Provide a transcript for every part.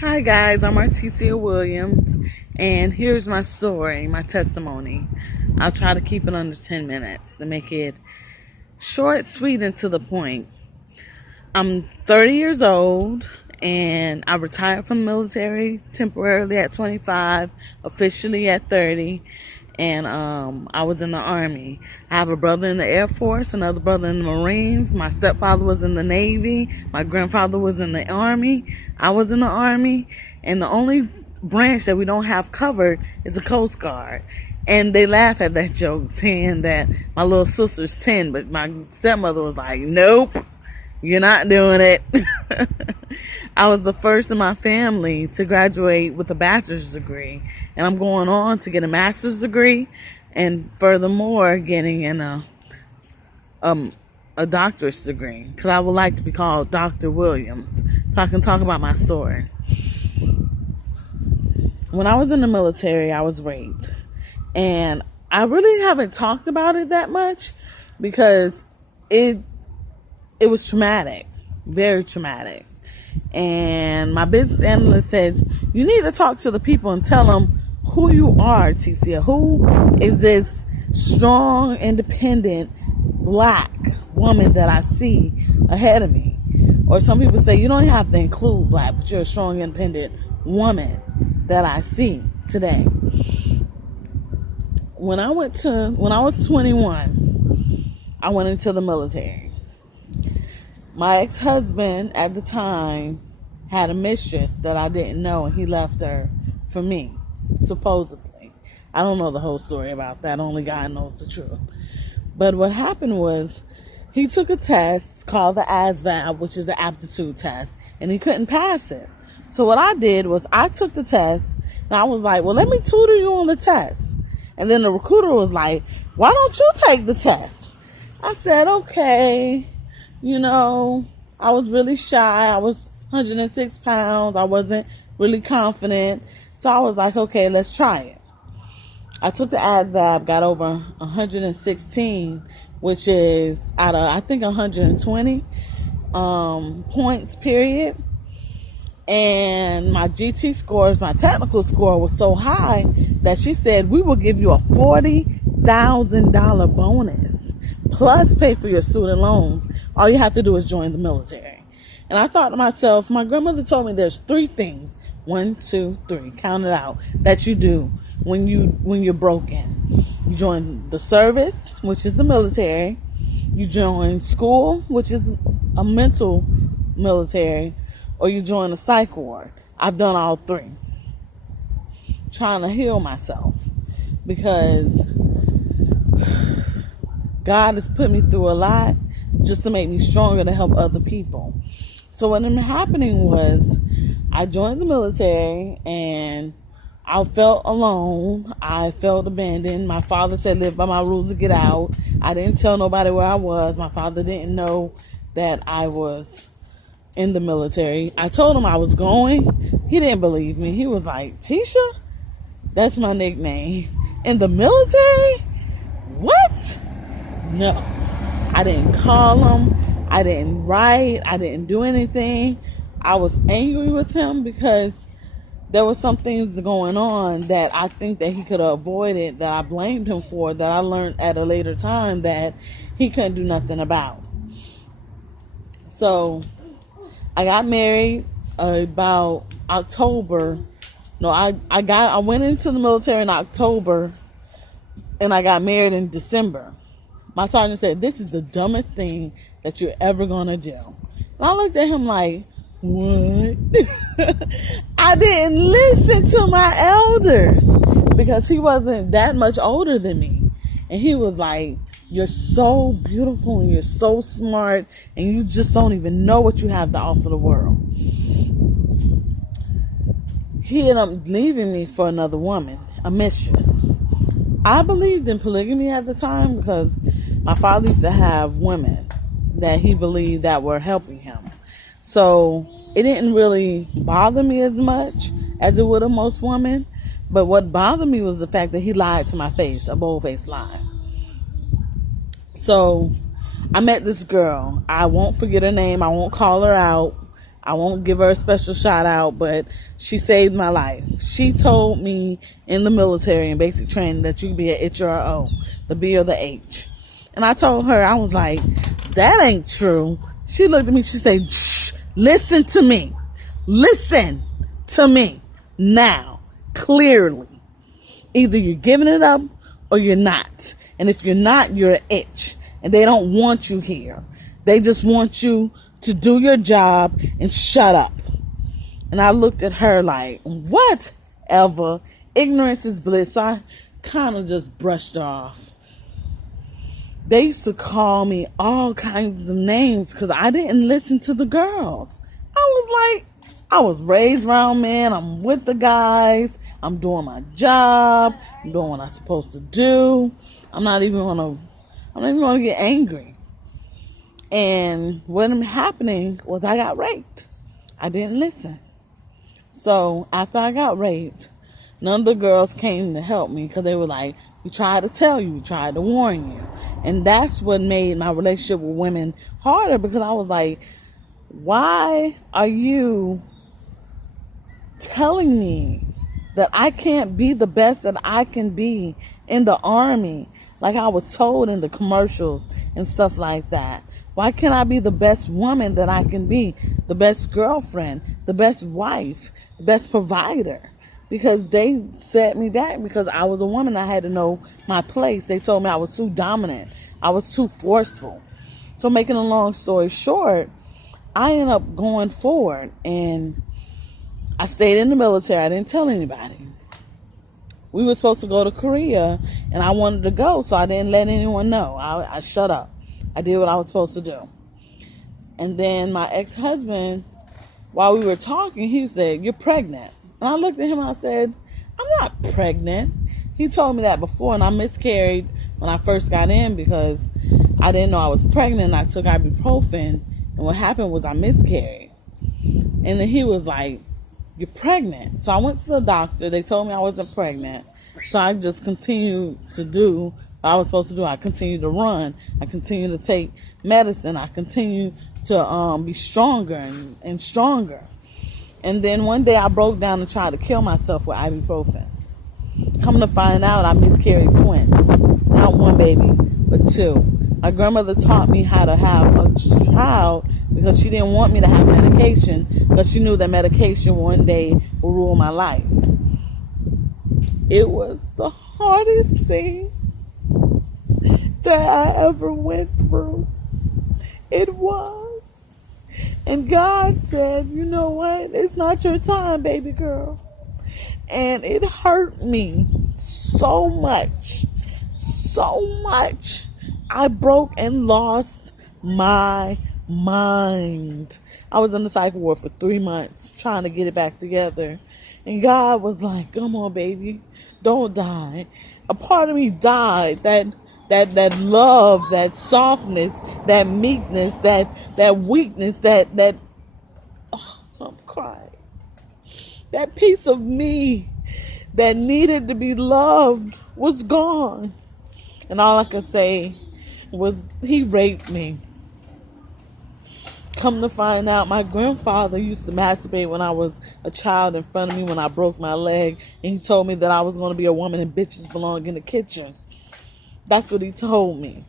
Hi guys, I'm Artisia Williams, and here's my story, my testimony. I'll try to keep it under 10 minutes to make it short, sweet, and to the point. I'm 30 years old, and I retired from the military temporarily at 25, officially at 30, and I was in the Army. I have a brother in the Air Force, another brother in the Marines. My stepfather was in the Navy. My grandfather was in the Army. I was in the Army, and the only branch that we don't have covered is the Coast Guard. And they laugh at that joke, saying that my little sister's 10, but my stepmother was like, nope, you're not doing it. I was the first in my family to graduate with a bachelor's degree, and I'm going on to get a master's degree, and furthermore, getting a doctor's degree, because I would like to be called Dr. Williams, so I can talk about my story. When I was in the military, I was raped, and I really haven't talked about it that much because it was traumatic, very traumatic. And my business analyst said, you need to talk to the people and tell them who you are, Artisia. Who is this strong, independent, black woman that I see ahead of me? Or some people say, you don't have to include black, but you're a strong, independent woman that I see today. When I was 21, I went into the military. My ex-husband at the time had a mistress that I didn't know, and he left her for me, supposedly. I don't know the whole story about that. Only God knows the truth. But what happened was he took a test called the ASVAB, which is the aptitude test, and he couldn't pass it. So what I did was I took the test, and I was like, well, let me tutor you on the test. And then the recruiter was like, why don't you take the test? I said, okay. I was really shy. I was 106 pounds. I wasn't really confident. So I was like, okay, let's try it. I took the ASVAB, got over 116, which is out of, I think, 120 points, period. And my GT scores, my technical score was so high that she said, we will give you a $40,000 bonus, plus pay for your student loans. All you have to do is join the military. And I thought to myself, my grandmother told me there's 3 things, 1, 2, 3, count it out, that you do when you're broken. You join the service, which is the military. You join school, which is a mental military, or you join a psych ward. I've done all 3. Trying to heal myself, because God has put me through a lot just to make me stronger to help other people. So what ended up happening was I joined the military, and I felt alone. I felt abandoned. My father said, live by my rules to get out. I didn't tell nobody where I was. My father didn't know that I was in the military. I told him I was going. He didn't believe me. He was like, Tisha? That's my nickname. In the military? What? No. I didn't call him. I didn't write. I didn't do anything. I was angry with him because there were some things going on that I think that he could have avoided, that I blamed him for, that I learned at a later time that he couldn't do nothing about. So I got married about October. No, I went into the military in October, and I got married in December. My sergeant said, this is the dumbest thing that you're ever going to do. And I looked at him like, what? I didn't listen to my elders because he wasn't that much older than me. And he was like, you're so beautiful and you're so smart and you just don't even know what you have to offer the world. He ended up leaving me for another woman, a mistress. I believed in polygamy at the time because my father used to have women that he believed that were helping him. So it didn't really bother me as much as it would have most women. But what bothered me was the fact that he lied to my face, a bold-faced lie. So I met this girl. I won't forget her name. I won't call her out. I won't give her a special shout out, but she saved my life. She told me in the military and basic training that you can be an H or a O, the B or the H. And I told her, I was like, that ain't true. She looked at me, she said, shh, listen to me. Listen to me now, clearly. Either you're giving it up or you're not. And if you're not, you're an itch. And they don't want you here. They just want you to do your job and shut up. And I looked at her like, whatever. Ignorance is bliss. So I kind of just brushed her off. They used to call me all kinds of names because I didn't listen to the girls. I was raised around men. I'm with the guys. I'm doing my job. I'm doing what I'm supposed to do. I'm not even gonna get angry. And what happening was I got raped. I didn't listen. So after I got raped, none of the girls came to help me because they were like, we tried to tell you, we tried to warn you. And that's what made my relationship with women harder, because I was like, why are you telling me that I can't be the best that I can be in the Army, like I was told in the commercials and stuff like that? Why can't I be the best woman that I can be, the best girlfriend, the best wife, the best provider? Because they set me back because I was a woman. I had to know my place. They told me I was too dominant. I was too forceful. So making a long story short, I ended up going forward and I stayed in the military. I didn't tell anybody. We were supposed to go to Korea and I wanted to go, so I didn't let anyone know. I shut up. I did what I was supposed to do. And then my ex-husband, while we were talking, he said, you're pregnant. And I looked at him and I said, I'm not pregnant. He told me that before, and I miscarried when I first got in because I didn't know I was pregnant. I took ibuprofen, and what happened was I miscarried. And then he was like, you're pregnant. So I went to the doctor. They told me I wasn't pregnant. So I just continued to do what I was supposed to do. I continued to run. I continued to take medicine. I continued to be stronger and stronger. And then one day I broke down and tried to kill myself with ibuprofen. Come to find out, I miscarried twins. Not one baby, but two. My grandmother taught me how to have a child because she didn't want me to have medication, because she knew that medication one day will rule my life. It was the hardest thing that I ever went through. It was. And God said, you know what? It's not your time, baby girl. And it hurt me so much. So much. I broke and lost my mind. I was in the psych ward for 3 months trying to get it back together. And God was like, come on, baby. Don't die. A part of me died. That love, that softness, that meekness, that weakness, I'm crying. That piece of me that needed to be loved was gone. And all I could say was, he raped me. Come to find out, my grandfather used to masturbate when I was a child in front of me when I broke my leg. And he told me that I was going to be a woman and bitches belong in the kitchen. That's what he told me.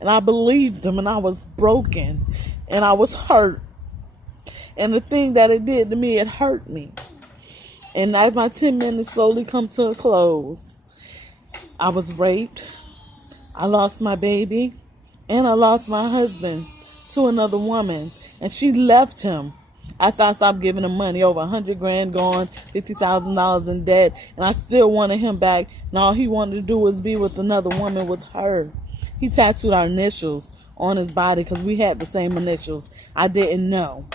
And I believed him, and I was broken, and I was hurt. And the thing that it did to me, it hurt me. And as my 10 minutes slowly come to a close, I was raped, I lost my baby, and I lost my husband to another woman. And she left him after I stopped giving him money. Over $100,000 gone, $50,000 in debt, and I still wanted him back. And all he wanted to do was be with another woman, with her. He tattooed our initials on his body because we had the same initials. I didn't know.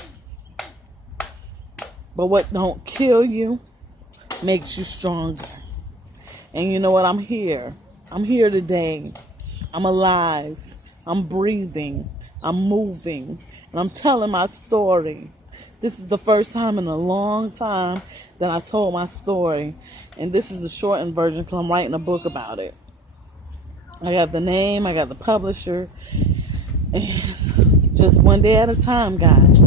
But what don't kill you makes you stronger. And you know what? I'm here. I'm here today. I'm alive. I'm breathing. I'm moving. And I'm telling my story. This is the first time in a long time that I told my story. And this is the shortened version because I'm writing a book about it. I got the name. I got the publisher. And just one day at a time, guys.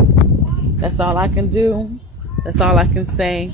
That's all I can do. That's all I can say.